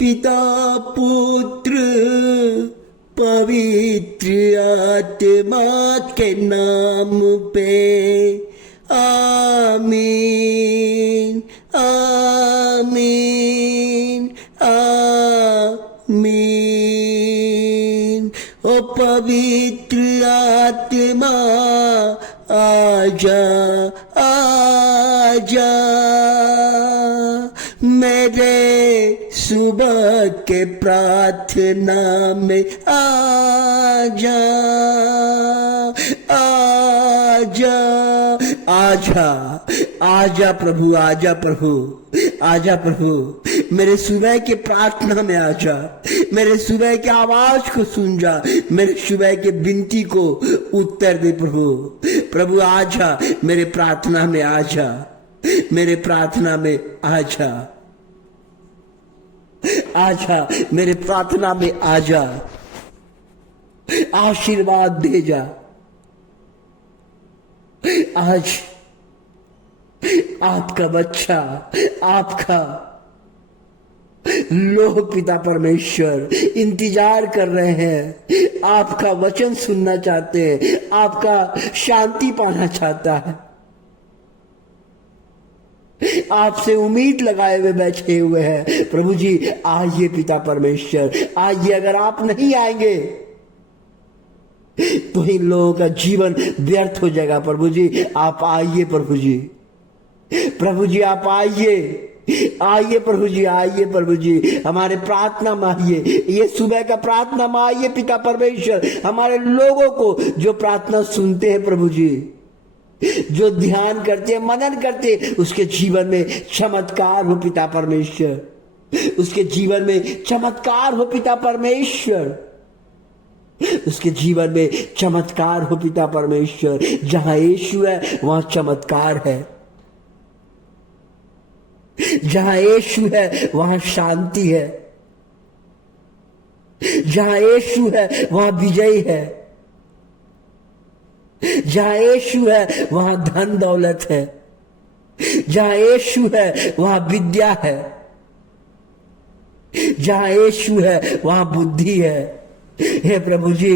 पिता पुत्र पवित्र आत्मा के नाम पे आमीन आमीन आमीन। ओ पवित्र आत्मा आजा आजा, मेरे सुबह के प्रार्थना में आजा आजा आजा आजा प्रभु, आजा प्रभु, आजा प्रभु, मेरे सुबह के प्रार्थना में आजा, मेरे सुबह के आवाज को सुन जा, मेरे सुबह के विनती को उत्तर दे प्रभु। प्रभु आजा, मेरे प्रार्थना में आजा, मेरे प्रार्थना में आजा आजा, मेरे प्रार्थना में आजा, आशीर्वाद दे जा। आज आपका बच्चा, आपका लोह पिता परमेश्वर इंतजार कर रहे हैं, आपका वचन सुनना चाहते हैं, आपका शांति पाना चाहता है, आपसे उम्मीद लगाए हुए बैठे हुए हैं। प्रभु जी आइए पिता परमेश्वर, आइए। अगर आप नहीं आएंगे तो इन लोगों का जीवन व्यर्थ हो जाएगा। प्रभु जी आप आइए, प्रभु जी, प्रभु जी आप आइए, आइए प्रभु जी, आइए प्रभु जी, हमारे प्रार्थना में आइए, ये सुबह का प्रार्थना में आइए पिता परमेश्वर। हमारे लोगों को जो प्रार्थना सुनते हैं प्रभु जी, जो ध्यान करते हैं, मनन करते हैं, उसके जीवन में चमत्कार हो पिता परमेश्वर, उसके जीवन में चमत्कार हो पिता परमेश्वर, उसके जीवन में चमत्कार हो पिता परमेश्वर। जहां यीशु है वहां चमत्कार है, जहां यीशु है वहां शांति है, जहां यीशु है वहां विजय है, जहां यीशु है वहां धन दौलत है, जहां यीशु है वहां विद्या है, जहां यीशु है वहां बुद्धि है। हे प्रभु जी,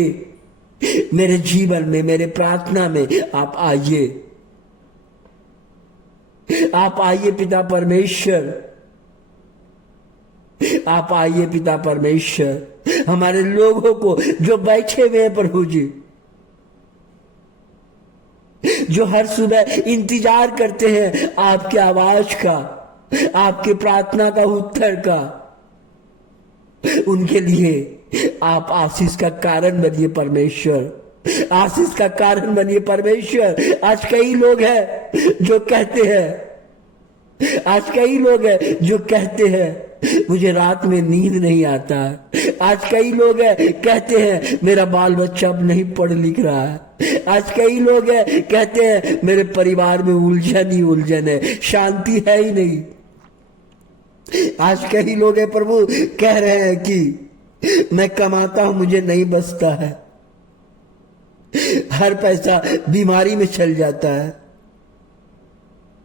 मेरे जीवन में, मेरे प्रार्थना में आप आइए, आप आइए पिता परमेश्वर, आप आइए पिता परमेश्वर। हमारे लोगों को जो बैठे हुए हैं प्रभु जी, जो हर सुबह इंतजार करते हैं आपकी आवाज का, आपके प्रार्थना का उत्तर का, उनके लिए आप आशीष का कारण बनिए परमेश्वर, आशीष का कारण बनिए परमेश्वर। आज कई लोग हैं जो कहते हैं, आज कई लोग हैं जो कहते हैं मुझे रात में नींद नहीं आता। आज कई लोग हैं कहते हैं मेरा बाल बच्चा अब नहीं पढ़ लिख रहा है। आज कई लोग हैं कहते हैं मेरे परिवार में उलझन ही उलझन है, शांति है ही नहीं। आज कई लोग हैं प्रभु कह रहे हैं कि मैं कमाता हूं मुझे नहीं बचता है, हर पैसा बीमारी में चल जाता है।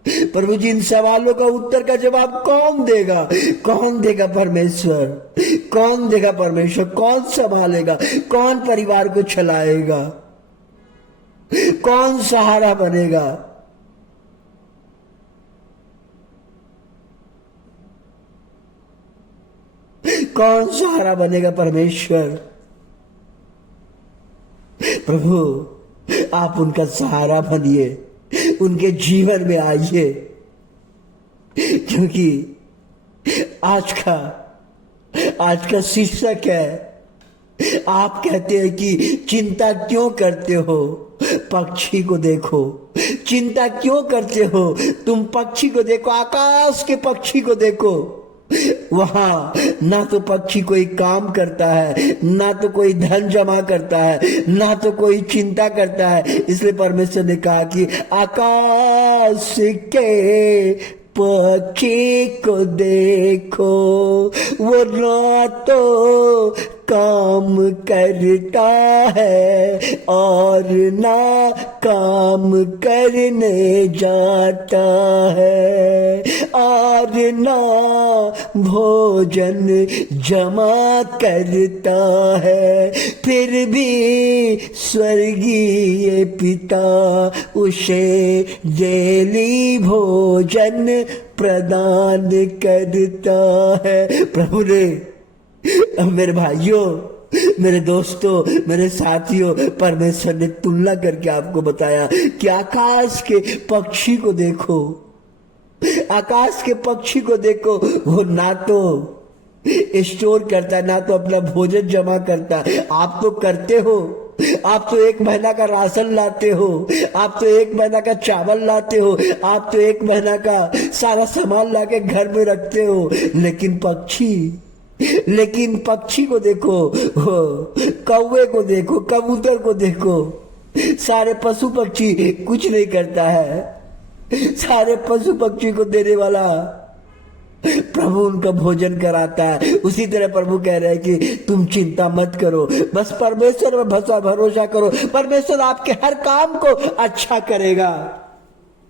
प्रभु जी इन सवालों का उत्तर का जवाब कौन देगा? कौन देगा परमेश्वर? कौन देगा परमेश्वर? कौन संभालेगा? कौन परिवार को चलाएगा? कौन सहारा बनेगा? कौन सहारा बनेगा परमेश्वर? प्रभु आप उनका सहारा बनिए, उनके जीवन में आइए, क्योंकि आज का शीर्षक है, आप कहते हैं कि चिंता क्यों करते हो, पक्षी को देखो। चिंता क्यों करते हो? तुम पक्षी को देखो, आकाश के पक्षी को देखो। वहां ना तो पक्षी कोई काम करता है, ना तो कोई धन जमा करता है, ना तो कोई चिंता करता है। इसलिए परमेश्वर ने कहा कि आकाश के पक्षी को देखो, वो ना तो काम करता है और ना काम करने जाता है और ना भोजन जमा करता है, फिर भी स्वर्गीय पिता उसे डेली भोजन प्रदान करता है। प्रभु ने मेरे भाइयों, मेरे दोस्तों, मेरे साथियों, परमेश्वर ने तुलना करके आपको बताया कि आकाश के पक्षी को देखो, आकाश के पक्षी को देखो, वो ना तो स्टोर करता है, ना तो अपना भोजन जमा करता है। आप तो करते हो, आप तो 1 महीना का राशन लाते हो, आप तो 1 महीना का चावल लाते हो, आप तो 1 महीना का सारा सामान लाके घर में रखते हो। लेकिन पक्षी को देखो, कौवे को देखो, कबूतर को देखो, सारे पशु पक्षी कुछ नहीं करता है। सारे पशु पक्षी को देने वाला प्रभु उनका भोजन कराता है। उसी तरह प्रभु कह रहे हैं कि तुम चिंता मत करो, बस परमेश्वर पर भरोसा करो। परमेश्वर आपके हर काम को अच्छा करेगा।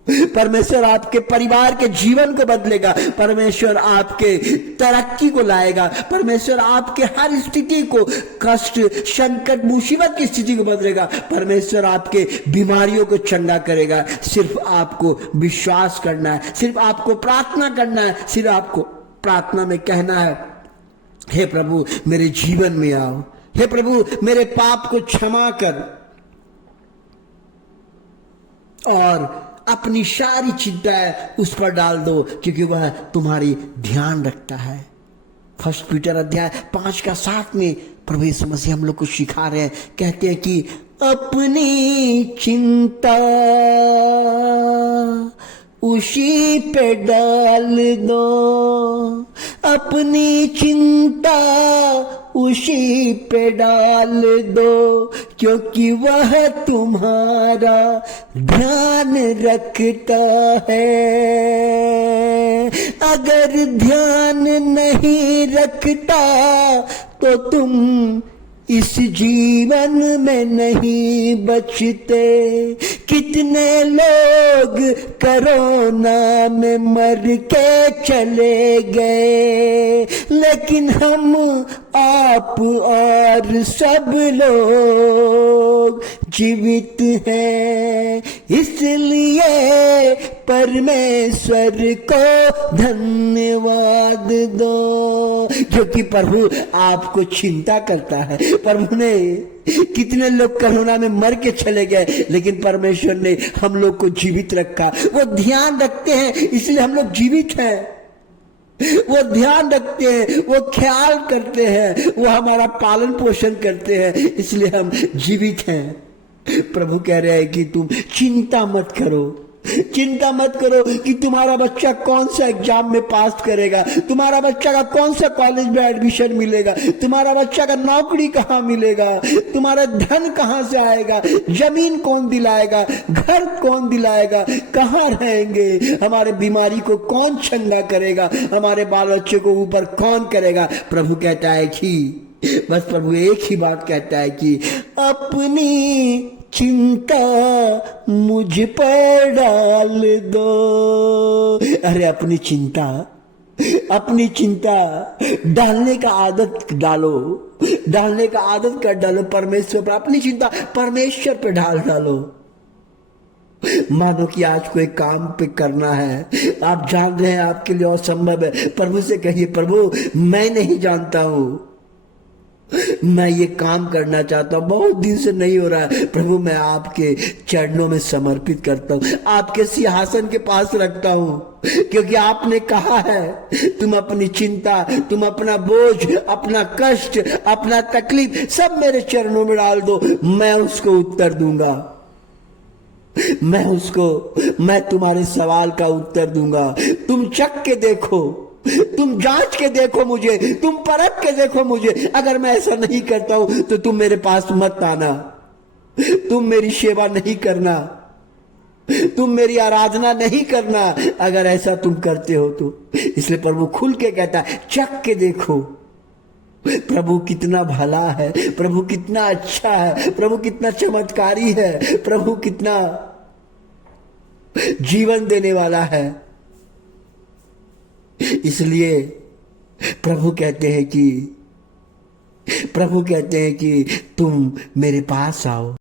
परमेश्वर आपके परिवार के जीवन को बदलेगा। परमेश्वर आपके तरक्की को लाएगा। परमेश्वर आपके हर स्थिति को, कष्ट, संकट, मुसीबत की स्थिति को बदलेगा। परमेश्वर आपके बीमारियों को चंगा करेगा। सिर्फ आपको विश्वास करना है, सिर्फ आपको प्रार्थना करना है, सिर्फ आपको प्रार्थना में कहना है, हे प्रभु मेरे जीवन में आओ, हे प्रभु मेरे पाप को क्षमा कर, और अपनी सारी चिंताएं उस पर डाल दो, क्योंकि वह तुम्हारी ध्यान रखता है। 1 पीटर अध्याय 5:7 में प्रभु यीशु मसीह हम लोग को सिखा रहे हैं, कहते हैं कि अपनी चिंता उसी पे डाल दो, अपनी चिंता उसी पे डाल दो, क्योंकि वह तुम्हारा ध्यान रखता है। अगर ध्यान नहीं रखता तो तुम इस जीवन में नहीं बचते। कितने लोग कोरोना में मर के चले गए, लेकिन हम, आप और सब लोग जीवित हैं। इसलिए परमेश्वर को धन्यवाद दो, क्योंकि प्रभु आपको चिंता करता है। प्रभु ने, कितने लोग कोरोना में मर के चले गए, लेकिन परमेश्वर ने हम लोग को जीवित रखा। वो ध्यान रखते हैं, इसलिए हम लोग जीवित हैं। वो ध्यान रखते हैं, वो ख्याल करते हैं, वो हमारा पालन पोषण करते हैं, इसलिए हम जीवित हैं। प्रभु कह रहे हैं कि तुम चिंता मत करो, चिंता मत करो कि तुम्हारा बच्चा कौन सा एग्जाम में पास करेगा, तुम्हारा बच्चा का कौन सा कॉलेज में एडमिशन मिलेगा, तुम्हारा बच्चा का नौकरी कहाँ मिलेगा, तुम्हारा धन कहाँ से आएगा, जमीन कौन दिलाएगा, घर कौन दिलाएगा, कहाँ रहेंगे, हमारे बीमारी को कौन चंगा करेगा, हमारे बाल बच्चे को ऊपर कौन करेगा। प्रभु कहता है कि, बस प्रभु एक ही बात कहता है कि अपनी चिंता मुझ पर डाल दो। अरे अपनी चिंता डालने का आदत डालो, डालने का आदत कर डालो परमेश्वर पर। अपनी चिंता परमेश्वर पे डालो। मानो कि आज कोई काम पे करना है, आप जान रहे हैं आपके लिए असंभव है, प्रभु से कहिए, प्रभु मैं नहीं जानता हूं, मैं ये काम करना चाहता हूं, बहुत दिन से नहीं हो रहा है, प्रभु मैं आपके चरणों में समर्पित करता हूं, आपके सिंहासन के पास रखता हूं, क्योंकि आपने कहा है तुम अपनी चिंता, तुम अपना बोझ, अपना कष्ट, अपना तकलीफ सब मेरे चरणों में डाल दो, मैं उसको उत्तर दूंगा, मैं तुम्हारे सवाल का उत्तर दूंगा। तुम चख के देखो, तुम जांच के देखो मुझे, तुम परख के देखो मुझे। अगर मैं ऐसा नहीं करता हूं तो तुम मेरे पास मत आना, तुम मेरी सेवा नहीं करना, तुम मेरी आराधना नहीं करना, अगर ऐसा तुम करते हो तो। इसलिए प्रभु खुल के कहता है, चख के देखो, प्रभु कितना भला है, प्रभु कितना अच्छा है, प्रभु कितना चमत्कारी है, प्रभु कितना जीवन देने वाला है। इसलिए प्रभु कहते हैं कि तुम मेरे पास आओ।